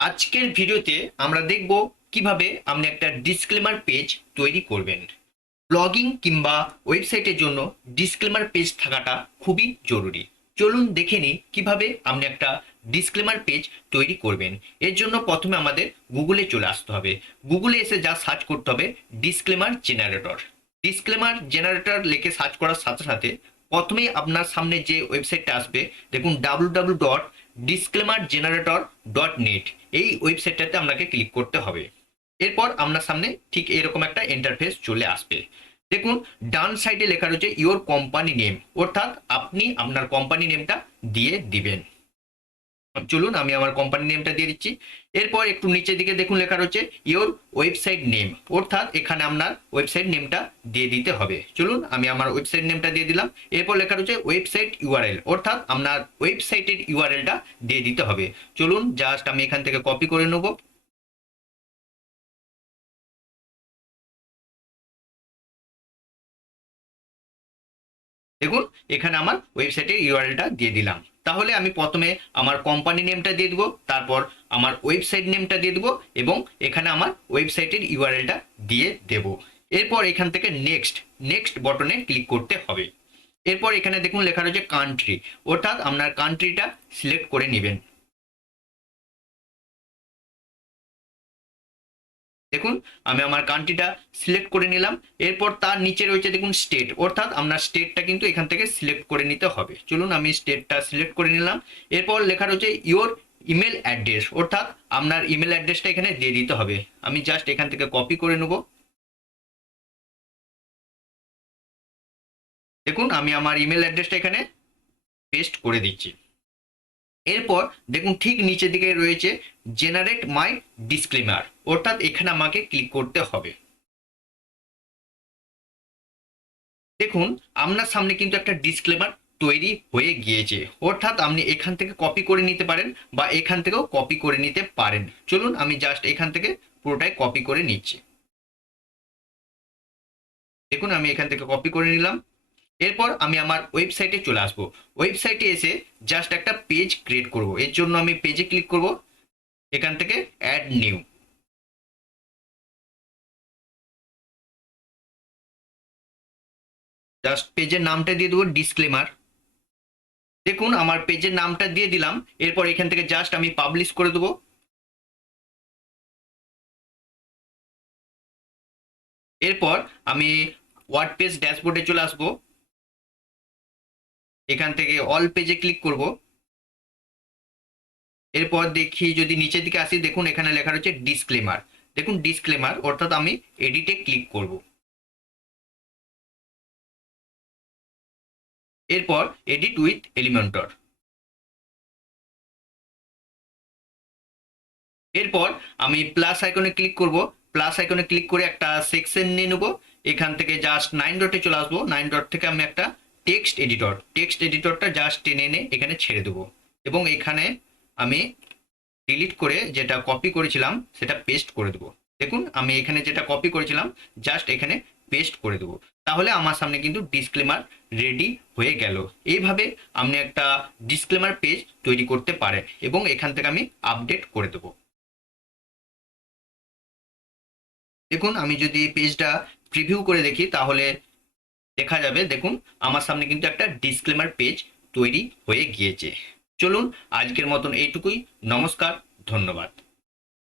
আজকের ভিডিওতে আমরা দেখব কীভাবে আপনি একটা ডিসক্লেমার পেজ তৈরি করবেন। ব্লগিং কিংবা ওয়েবসাইটের জন্য ডিসক্লেমার পেজ থাকাটা খুবই জরুরি। চলুন দেখে নিই কীভাবে আপনি একটা ডিসক্লেমার পেজ তৈরি করবেন। এর জন্য প্রথমে আমাদের গুগলে চলে আসতে হবে। গুগলে এসে যা সার্চ করতে হবে ডিসক্লেমার জেনারেটর ডিসক্লেমার জেনারেটর লিখে সার্চ করার সাথে সাথে প্রথমেই আপনার সামনে যে ওয়েবসাইটটা আসবে, দেখুন W W dot disclaimer generator dot net এই ওয়েবসাইটটাতে আপনাকে ক্লিক করতে হবে। এরপর আপনার সামনে ঠিক এরকম একটা ইন্টারফেস চলে আসবে। দেখুন, ডান সাইডে লেখা রয়েছে ইওর কোম্পানি নেম অর্থাৎ আপনি আপনার কোম্পানি নেমটা দিয়ে দিবেন। চলুন আমি আমার কোম্পানি নেমটা দিয়ে দিচ্ছি। এরপর একটু নিচের দিকে দেখুন লেখা রয়েছে ইওর ওয়েবসাইট নেম অর্থাৎ এখানে আপনার ওয়েবসাইট নেমটা দিয়ে দিতে হবে। চলুন আমি আমার ওয়েবসাইট নেমটা দিয়ে দিলাম। এরপর লেখা রয়েছে ওয়েবসাইট ইউআরএল অর্থাৎ আপনার ওয়েবসাইটের ইউআরএলটা দিয়ে দিতে হবে। চলুন জাস্ট আমি এখান থেকে কপি করে নেব। দেখুন, এখানে আমার ওয়েবসাইটের ইউআরএলটা দিয়ে দিলাম। তাহলে আমি প্রথমে আমার কোম্পানি নেমটা দিয়ে দেবো, তারপর আমার ওয়েবসাইট নেমটা দিয়ে দেবো এবং এখানে আমার ওয়েবসাইটের ইউআরএলটা দিয়ে দেব। এরপর এখান থেকে নেক্সট নেক্সট বটনে ক্লিক করতে হবে। এরপর এখানে দেখুন লেখা রয়েছে কান্ট্রি অর্থাৎ আপনার কান্ট্রিটা সিলেক্ট করে নেবেন। দেখুন, আমি আমার কান্ট্রিটা সিলেক্ট করে নিলাম। এরপর তার নিচে রয়েছে দেখুন স্টেট অর্থাৎ আপনার স্টেটটা কিন্তু এখান থেকে সিলেক্ট করে নিতে হবে। চলুন আমি স্টেটটা সিলেক্ট করে নিলাম। এরপর লেখা রয়েছে ইওর ইমেল অ্যাড্রেস অর্থাৎ আপনার ইমেল অ্যাড্রেসটা এখানে দিয়ে দিতে হবে। আমি জাস্ট এখান থেকে কপি করে নেব। দেখুন, আমি আমার ইমেল অ্যাড্রেসটা এখানে পেস্ট করে দিচ্ছি। এরপর দেখুন ঠিক নিচের দিকে রয়েছে জেনারেট মাই ডিসক্লেমার অর্থাৎ এখানে আমাকে ক্লিক করতে হবে। দেখুন, আপনার সামনে কিন্তু একটা ডিসক্লেমার তৈরি হয়ে গিয়েছে। অর্থাৎ আপনি এখান থেকে কপি করে নিতে পারেন বা এখান থেকেও কপি করে নিতে পারেন। চলুন আমি জাস্ট এখান থেকে পুরোটাই কপি করে নিচ্ছি। দেখুন, আমি এখান থেকে কপি করে নিলাম। এরপর আমি আমার ওয়েবসাইটে চলে আসব। ওয়েবসাইটে এসে জাস্ট একটা পেজ ক্রিয়েট করব। এর জন্য আমি পেজে ক্লিক করব। এখান থেকে অ্যাড নিউ জাস্ট পেজের নামটা দিয়ে দেবো ডিসক্লেমার দেখুন, আমার পেজের নামটা দিয়ে দিলাম। এরপর এখান থেকে জাস্ট আমি পাবলিশ করে দেবো। এরপর আমি ওয়ার্ড পেজ ড্যাশবোর্ডে চলে আসব। এখান থেকে অল পেজে ক্লিক করব। এরপর দেখি যদি নিচের দিকে আসি, দেখুন এখানে লেখা রয়েছে ডিসক্লেমার দেখুন ডিসক্লেমার অর্থাৎ আমি এডিটে ক্লিক করব। এরপর এডিট উইথ এলিমেন্টর এরপর আমি প্লাস আইকনে ক্লিক করব। প্লাস আইকনে ক্লিক করে একটা সেকশন নিয়ে নেব। এখান থেকে জাস্ট নাইন ডটে চলে আসব। নাইন ডট থেকে আমি একটা টেক্সট এডিটর, টেক্সট এডিটরটা জাস্ট টেনে এনে এখানে ছেড়ে দেবো। এবং এখানে আমি ডিলিট করে যেটা কপি করেছিলাম, সেটা পেস্ট করে দেবো। দেখুন, আমি এখানে যেটা কপি করেছিলাম জাস্ট এখানে পেস্ট করে দেবো। তাহলে আমার সামনে কিন্তু ডিসক্লেমার রেডি হয়ে গেল। এইভাবে আপনি একটা ডিসক্লেমার পেজ তৈরি করতে পারেন এবং এখান থেকে আমি আপডেট করে দেবো। দেখুন, আমি যদি পেজটা প্রিভিউ করে দেখি, তাহলে দেখা যাবে, দেখুন, আমার সামনে কিন্তু একটা ডিসক্লেমার পেজ তৈরি হয়ে গিয়েছে। চলুন, আজকের মতন এইটুকুই। নমস্কার, ধন্যবাদ।